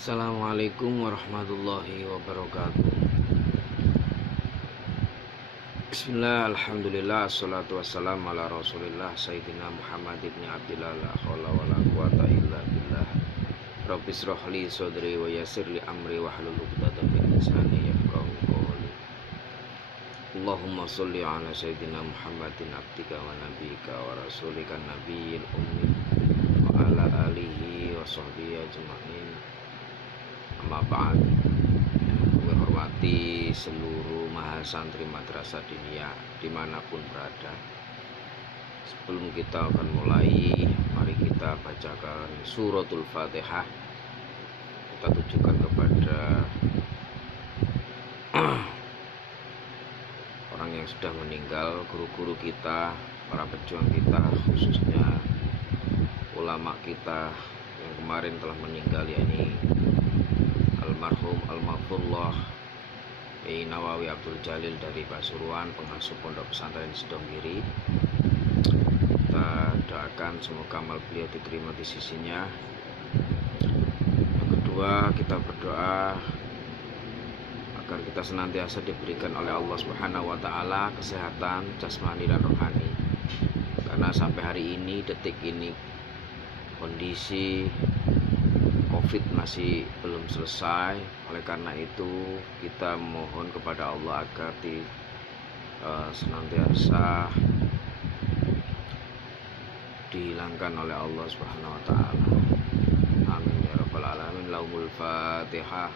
Assalamualaikum warahmatullahi wabarakatuh. Bismillah, alhamdulillah, assalatu wassalamu ala rasulillah Sayyidina Muhammad ibn Abdillah, la hawla wa la quwata illa billah. Rabbi shrah li sadri wa yassir li amri wahlul 'uqdatam min lisani yafqahu qawli. Allahumma sholli ala Sayyidina Muhammadin abdika wa nabiyika wa rasulika nabiyil ummi wa ala alihi wa sahbihi ajma'in. Amma ba'd. Kami hormati seluruh mahasantri madrasah diniyah dimanapun berada. Sebelum kita akan mulai, mari kita bacakan suratul Fatihah. Kita tujukan kepada orang yang sudah meninggal, guru-guru kita, para pejuang kita, khususnya ulama kita yang kemarin telah meninggal, yakni almarhum al-maghfurullah Kiai Nawawi Abdul Jalil dari Pasuruan, pengasuh pondok pesantren Sidonggiri. Kita doakan semoga amal beliau diterima di sisinya. Yang kedua, kita berdoa agar kita senantiasa diberikan oleh Allah Subhanahu wa taala kesehatan jasmani dan rohani. Karena sampai hari ini, detik ini, kondisi COVID masih belum selesai. Oleh karena itu kita mohon kepada Allah agar senantiasa dihilangkan oleh Allah Subhanahu wa taala. Amin ya rabbal alamin. Laumul Fatihah.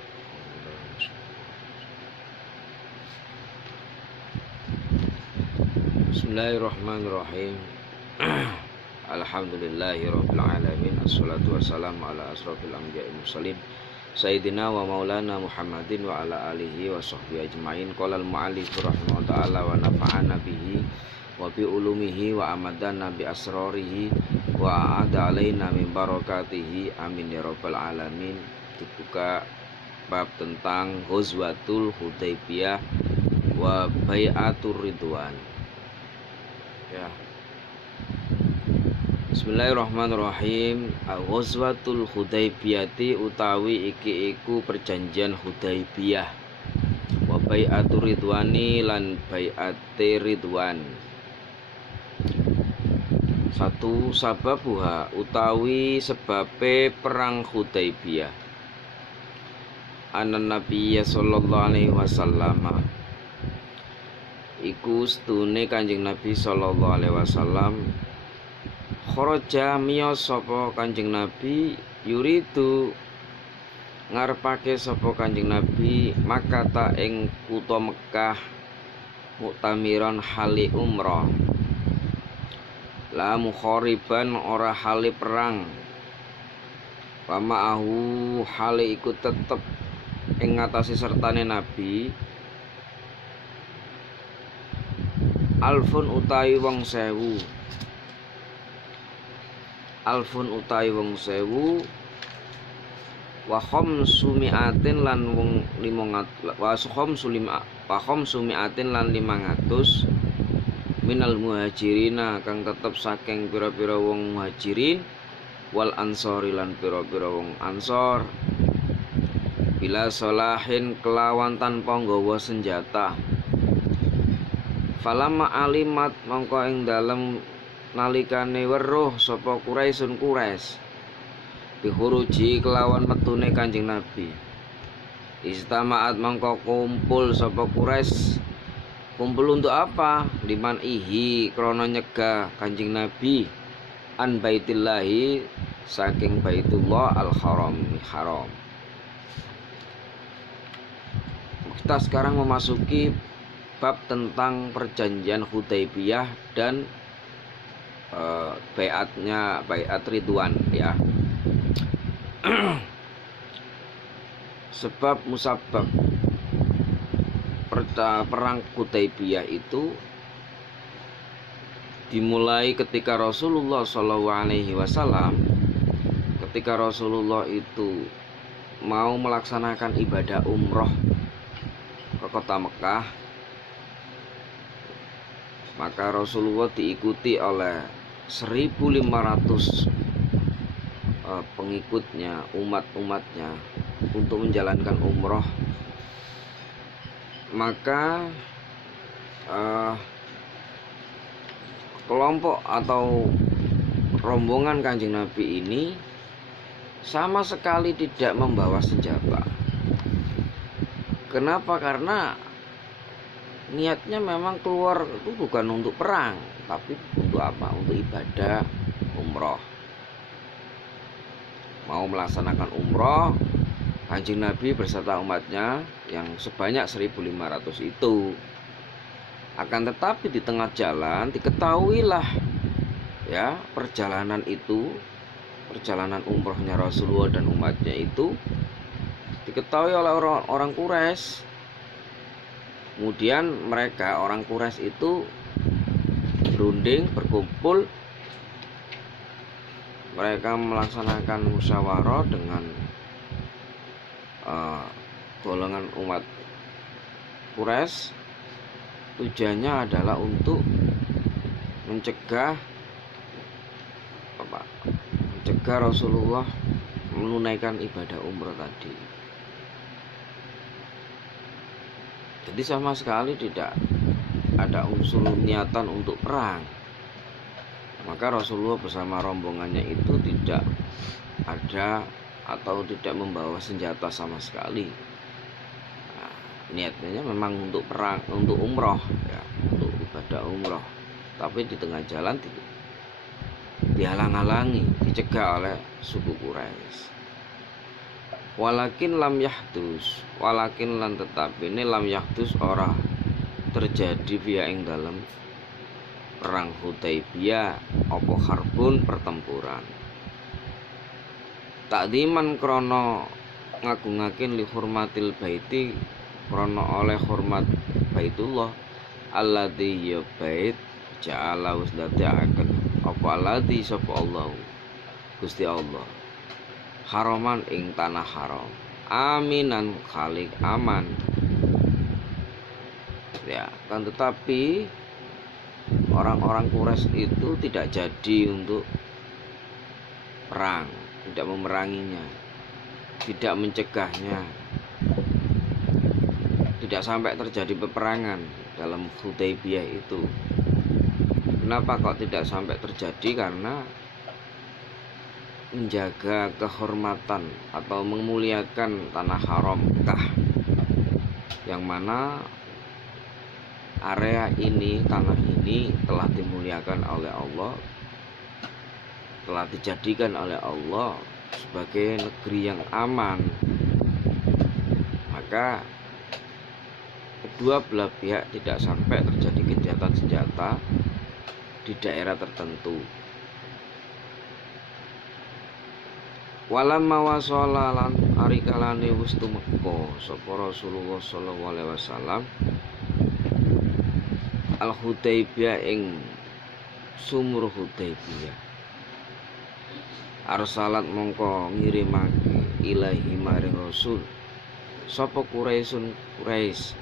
Bismillahirrahmanirrahim. Alhamdulillahirabbil alamin. Assalatu wassalamu ala asrofil anbiya'i mursalin Sayyidina wa maulana Muhammadin wa ala alihi wa sahbihi ajma'in. Qala al-mu'allif rahimahullah ta'ala wa nafa'ana bihi wa bi ulumihi wa amadana bi asrarihi wa a'ada alaina min barakatihi. Amin ya rabbal alamin. Dibuka bab tentang Ghazwatul Hudaybiyah wa Bai'atur Ridwan. Ya. Bismillahirrahmanirrahim. Ghazwatul Hudaybiyati utawi iki iku perjanjian Hudaybiyah. Wa bai'atur ridwani lan bai'ate ridwan. Satu sababuha utawi sebabe perang Hudaybiyah. Anan Nabiyya sallallahu alaihi wasallam iku stune Kanjeng Nabi sallallahu alaihi wasallam kharaja miyos sapa Kanjeng Nabi yuridu ngarepake sapa Kanjeng Nabi Makkah ing kutha Mekah muktamiron hali umrah la mukhariban ora hali perang wa ma'ahu hali iku tetep ing ngatasi sertane Nabi alfun utawi wong sewu wa khamsumi'atin lan wong 500 wa khamsumi'atin lan 500 minal muhajirina kang tetep saking pira-pira wong muhajirin wal ansori lan pira-pira wong ansor bila solahin kelawan tanpa nggawa senjata. Falamma alimat mongko ing dalem nalikane weruh sapa Quraisyun Quraisy bihuruji kelawan metune Kanjeng Nabi. Istamaat mongko kumpul sapa Quraisy. Kumpul untuk apa? Liman ihi krana nyegah Kanjeng Nabi an baitillahi saking Baitullah al-Haram. Kita sekarang memasuki bab tentang perjanjian Hudaybiyah dan bai'at Ridwan, ya. Sebab musabab perang Hudaybiyah itu dimulai ketika Rasulullah SAW ketika Rasulullah itu mau melaksanakan ibadah umroh ke kota Mekah, maka Rasulullah diikuti oleh 1.500 pengikutnya, umat-umatnya untuk menjalankan umroh, maka kelompok atau rombongan Kanjeng Nabi ini sama sekali tidak membawa senjata. Kenapa? Karena niatnya memang keluar itu bukan untuk perang, tapi untuk apa? Untuk ibadah umroh. Mau melaksanakan umroh, Kanjeng Nabi beserta umatnya yang sebanyak 1.500 itu. Akan tetapi di tengah jalan diketahuilah ya perjalanan umrohnya Rasulullah dan umatnya itu diketahui oleh orang Quraisy. Kemudian mereka orang Quraisy itu berunding, berkumpul, mereka melaksanakan musyawarah dengan golongan umat Quraisy. Tujuannya adalah untuk mencegah Rasulullah menunaikan ibadah umroh tadi. Jadi sama sekali tidak ada unsur niatan untuk perang. Maka Rasulullah bersama rombongannya itu tidak ada atau tidak membawa senjata sama sekali. Niatnya memang untuk perang, untuk umroh ya, untuk ibadah umroh. Tapi di tengah jalan dihalang-halangi, dicegah oleh suku Quraisy. Walakin lam yahdus, walakin lan tetapi ini lam yahdus ora terjadi via ing dalam perang Hudaibiyah apa harbun pertempuran. Takdiman krono ngagungaken li hurmatil baiti, krono oleh hormat Baitullah alladzi ya bait ja'ala wasdati'aken apa alladzi sapa Allah Gusti Allah haraman ing tanah haram aminan khalik aman ya. Kan tetapi orang-orang Quraisy itu tidak jadi untuk perang, tidak memeranginya, tidak mencegahnya, tidak sampai terjadi peperangan dalam Hudaibiyah itu. Kenapa kok tidak sampai terjadi? Karena menjaga kehormatan atau memuliakan tanah haram Mekah, yang mana area ini, tanah ini telah dimuliakan oleh Allah, telah dijadikan oleh Allah sebagai negeri yang aman. Maka kedua belah pihak tidak sampai terjadi gencatan senjata di daerah tertentu. Walamma wasala lan arikalane wis tumeka sapa Rasulullah sallallahu alaihi wasallam Al-Hudaibiyah ing sumur Hudaibiyah, arsalat mongko ngirimake ilahi maring Rasul sapa Quraisyun Quraisy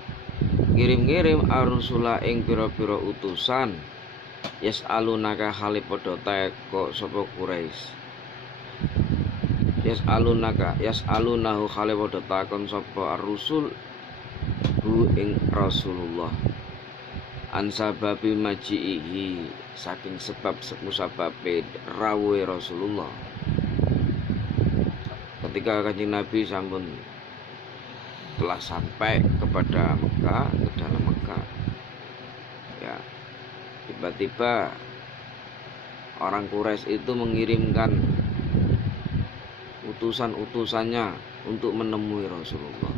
ngirim-ngirim arusula ing pira-pira utusan yas'alunaka hale padha teka sapa Quraisy yas'alunahu hale padha takon sapa ar-rusul hu ing Rasulullah ansababi maji'ihi saking sebab musababe rawuhe Rasulullah ketika Kanjeng Nabi sampun telah sampai kepada Mekah, ke dalam Mekah ya, tiba-tiba orang Quraisy itu mengirimkan utusan-utusannya untuk menemui Rasulullah,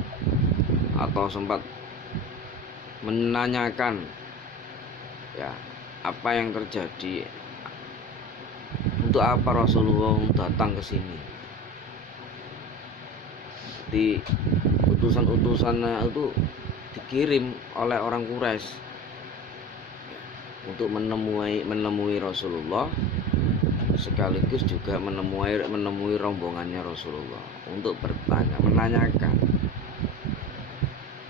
atau sempat menanyakan ya apa yang terjadi, untuk apa Rasulullah datang ke sini. Di utusan-utusannya itu dikirim oleh orang Quraisy untuk menemui Rasulullah, sekaligus juga menemui rombongannya Rasulullah untuk bertanya, menanyakan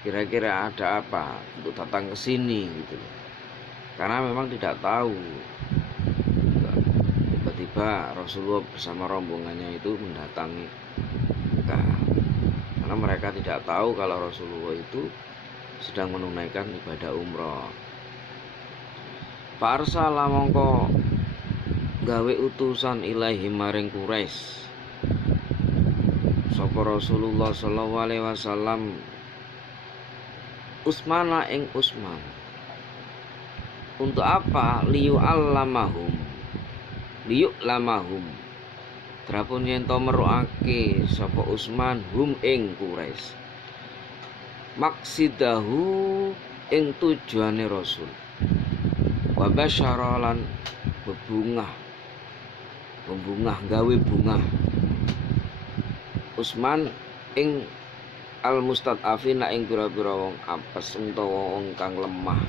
kira-kira ada apa untuk datang ke sini gitu. Karena memang tidak tahu, tiba-tiba Rasulullah bersama rombongannya itu mendatangi Mekah. karena mereka tidak tahu kalau Rasulullah itu sedang menunaikan ibadah umroh. Farsala mongko gawe utusan ilahi maring Quraisy sapa Rasulullah sallallahu alaihi wasallam Utsmana ing Utsman. Untuk apa? Liyu lamahum drapun yen to merukake sapa Utsman hum ing Quraisy maksidahu ing tujuane Rasul wa basyara lan bebungah gawe bungah Utsman ing al mustad'afina ing pira-pira wong apes utawa wong kang lemah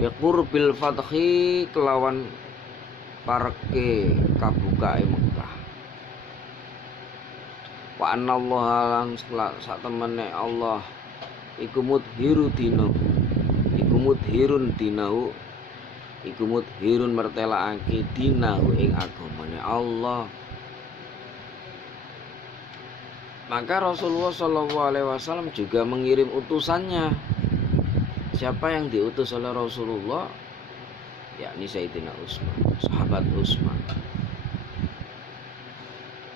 yaqur bil fathi kelawan pareke kabukae Mekah wa anallaha lan sak temene Allah iku mudhirun mertelakake dinahu ing agamane Allah. Maka Rasulullah SAW juga mengirim utusannya. Siapa yang diutus oleh Rasulullah? Yakni Sayyidina Utsman, sahabat Utsman.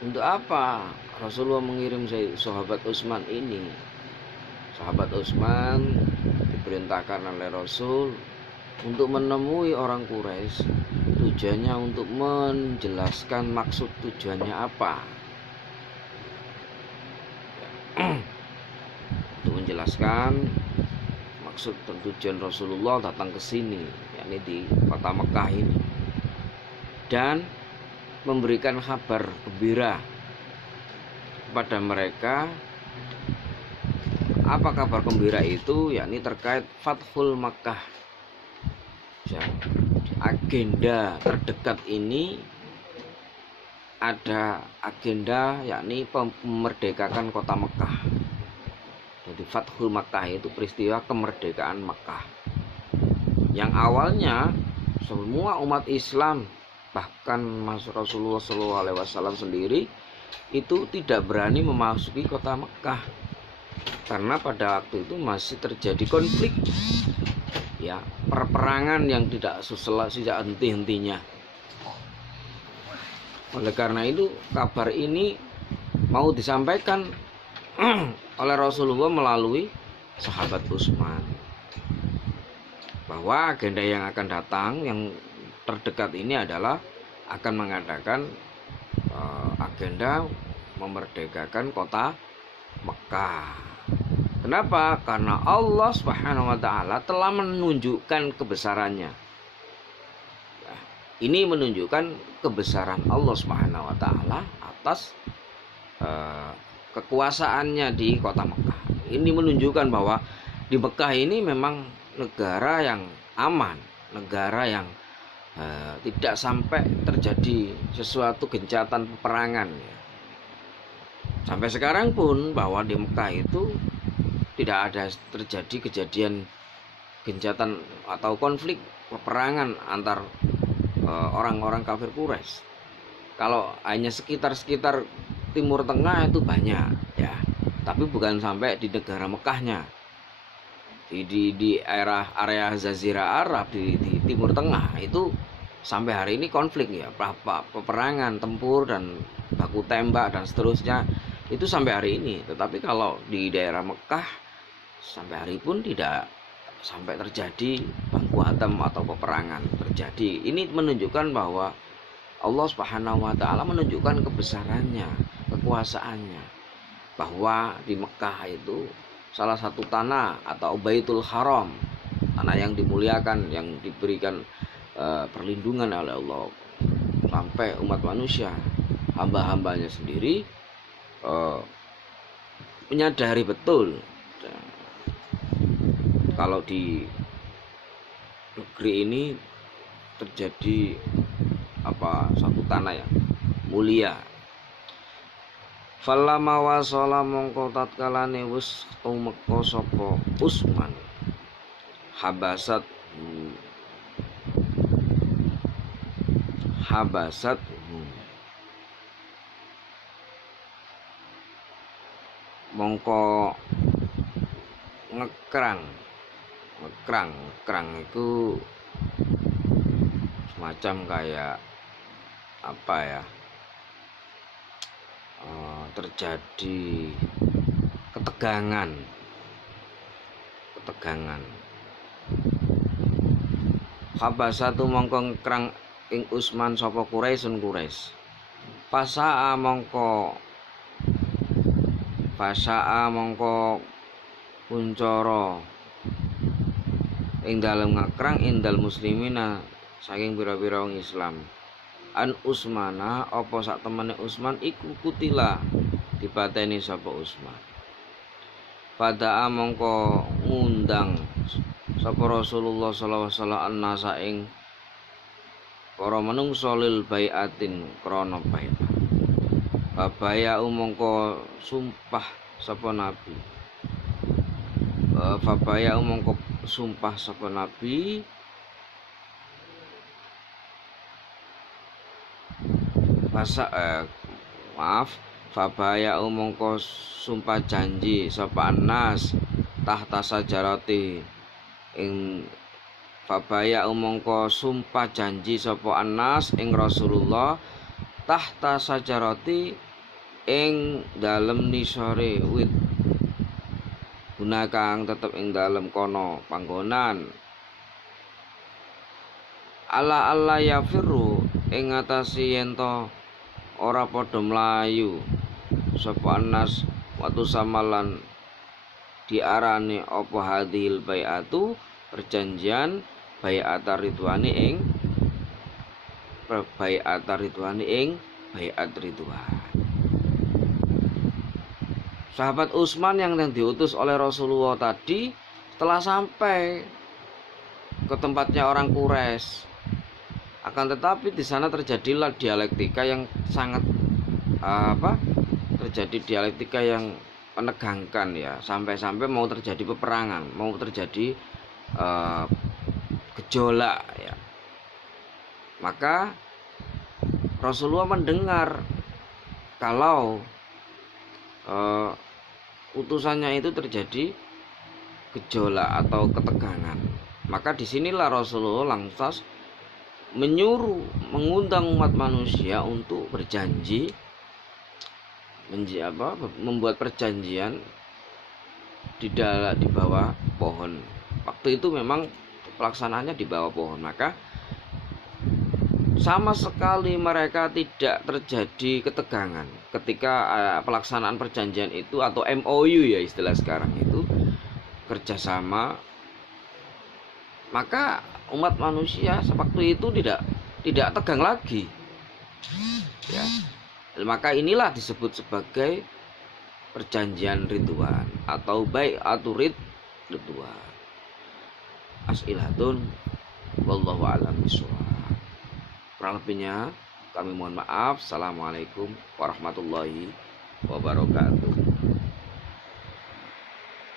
Untuk apa Rasulullah mengirim sahabat Utsman ini? Sahabat Utsman diperintahkan oleh Rasul untuk menemui orang Quraisy. Tujuannya untuk menjelaskan maksud tujuannya apa. Untuk menjelaskan maksud dan tujuan Rasulullah datang ke sini, yakni di kota Mekah ini, dan memberikan kabar gembira kepada mereka. Apa kabar gembira itu? Yakni terkait Fathul Makkah. Agenda terdekat ini ada agenda yakni memerdekakan kota Mekah. Jadi Fathul Makkah itu peristiwa kemerdekaan Mekah. Yang awalnya semua umat Islam, bahkan Rasulullah SAW sendiri itu tidak berani memasuki kota Mekah karena pada waktu itu masih terjadi konflik, ya, perperangan yang tidak henti-hentinya. Oleh karena itu kabar ini mau disampaikan oleh Rasulullah melalui sahabat Utsman, bahwa agenda yang akan datang yang terdekat ini adalah akan mengadakan agenda memerdekakan kota Mekah. Kenapa? Karena Allah Subhanahu wa taala telah menunjukkan kebesarannya. Ini menunjukkan kebesaran Allah Subhanahu wa taala atas kekuasaannya di kota Mekah. Ini menunjukkan bahwa di Mekah ini memang negara yang aman, negara yang tidak sampai terjadi sesuatu gencatan peperangan. Sampai sekarang pun bahwa di Mekah itu tidak ada terjadi kejadian gencatan atau konflik peperangan antar orang-orang kafir Quraisy. Kalau hanya sekitar Timur Tengah itu banyak, ya, tapi bukan sampai di negara Mekahnya. Di area Jazirah Arab di Timur Tengah itu sampai hari ini konflik, ya, peperangan, tempur dan baku tembak dan seterusnya itu sampai hari ini. Tetapi kalau di daerah Mekah sampai hari pun tidak sampai terjadi baku hantam atau peperangan terjadi. Ini menunjukkan bahwa Allah Subhanahu wa taala menunjukkan kebesarannya, kekuasaannya, bahwa di Mekah itu salah satu tanah atau Baitul Haram, tanah yang dimuliakan, yang diberikan perlindungan oleh Allah, sampai umat manusia, hamba-hambanya sendiri menyadari betul kalau di negeri ini terjadi satu tanah yang mulia. Falamma wasala mongko tatkalane wis tumeka sapa Utsman habasat mongko ngekrang itu semacam kayak apa ya, terjadi ketegangan. Habasatu mongko ngekrang ing Utsman sapa Quraisyun Quraisy. Fasaa mongko kuncara ing dalem ngakrang indal muslimina saking pira-pira wong Islam. An Utsmana apa sak temene Utsman iku kutila dipateni sapa Utsman. Pada mongko ngundang sapa Rasulullah sallallahu alaihi wasallam annasa ing para manungsa lil baiatin krana baiat. Babaya mongko sumpah sapa Nabi. Babaya mongko sumpah sapa Nabi Fabaya mongko sumpah janji sapa Anas tahta sajarati ing Fabaya mongko sumpah janji sapa Anas ing Rasulullah tahta sajarati ing dalem nisore wit gunakang tetep ing dalem kono panggonan ala yafiru ing ngatasi yento ora padha mlayu sapa Anas watu samalan diarani apa hadhil bai'atu perjanjian bai'at ridwani ing bai'at ridwan. Sahabat Utsman yang diutus oleh Rasulullah tadi telah sampai ke tempatnya orang Quraisy. Akan tetapi di sana terjadilah dialektika yang sangat menegangkan ya, sampai-sampai mau terjadi peperangan, mau terjadi gejolak ya. Maka Rasulullah mendengar kalau utusannya itu terjadi gejolak atau ketegangan. Maka disinilah Rasulullah langsung mengundang umat manusia untuk berjanji, membuat perjanjian di bawah pohon. Waktu itu memang pelaksanaannya di bawah pohon. Maka sama sekali mereka tidak terjadi ketegangan ketika pelaksanaan perjanjian itu, atau MOU ya istilah sekarang itu, kerjasama. Maka umat manusia waktu itu tidak tegang lagi ya. Maka inilah disebut sebagai perjanjian ridwan atau bai'atu ridwan. As'ilatun wallahu a'lam bishawab. Kurang lebihnya kami mohon maaf. Assalamualaikum warahmatullahi wabarakatuh.